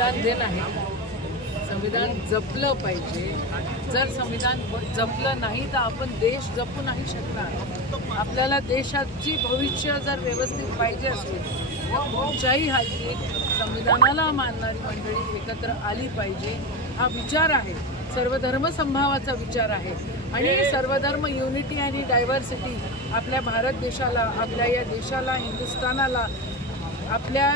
संविधान दिन आहे. संविधान जपलं पाहिजे. जर संविधान जपलं नाही तर आपण देश जपू नाही शकणार. आपल्याला देशाची भविष्य जर व्यवस्थित पाहिजे असेल तर कोणत्याही हालतीत संविधानाला मानणारी मंडळी एकत्र आली पाहिजे. हा विचार आहे, सर्वधर्म समभावाचा विचार आहे आणि सर्वधर्म युनिटी आणि डायव्हर्सिटी आपल्या भारत देशाला, आपल्या या देशाला, हिंदुस्थानाला, आपल्या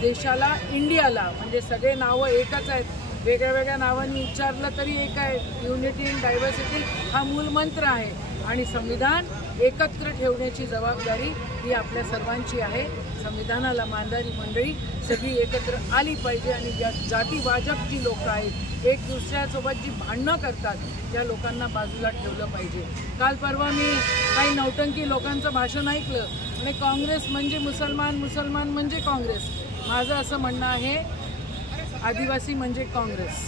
देशाला, इंडियाला, म्हणजे सगळे नावं एकच आहेत. वेगळ्या वेगळ्या नावांनी उच्चारलं तरी एक आहे. युनिटी इन डायव्हर्सिटी हा मूल मंत्र आहे आणि संविधान एकत्र ठेवण्याची जबाबदारी ही आपल्या सर्वांची आहे. संविधानाला मानणारी मंडळी सगळी एकत्र आली पाहिजे आणि ज्या जातीवाजक जी लोकं आहेत, एक दुसऱ्यासोबत जी भांडणं करतात, त्या लोकांना बाजूला ठेवलं पाहिजे. काल परवा मी काही नौटंकी लोकांचं भाषण ऐकलं आणि काँग्रेस म्हणजे मुसलमान, मुसलमान म्हणजे काँग्रेस. माझं असं म्हणणं आहे, आदिवासी म्हणजे काँग्रेस,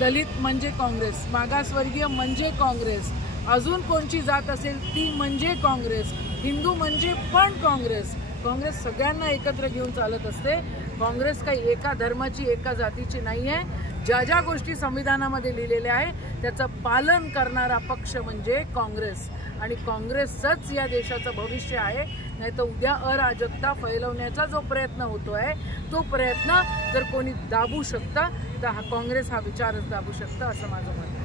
दलित म्हणजे काँग्रेस, मागासवर्गीय म्हणजे काँग्रेस, अजून कोणची जात असेल ती म्हणजे काँग्रेस, हिंदू म्हणजे पण काँग्रेस. काँग्रेस सगळ्यांना एकत्र घेऊन चालत असते. काँग्रेस काही एका धर्माची, एका जातीची नाही आहे. ज्या ज्या गोष्टी संविधानामध्ये लिहिलेल्या आहे त्याचं पालन करणारा पक्ष म्हणजे काँग्रेस आणि काँग्रेसच या देशाचं भविष्य आहे. नाही तर उद्या अराजकता फैलवण्याचा जो प्रयत्न होतो आहे तो प्रयत्न जर कोणी दाबू शकतं तर काँग्रेस हा विचारच दाबू शकतं असं माझं मत आहे.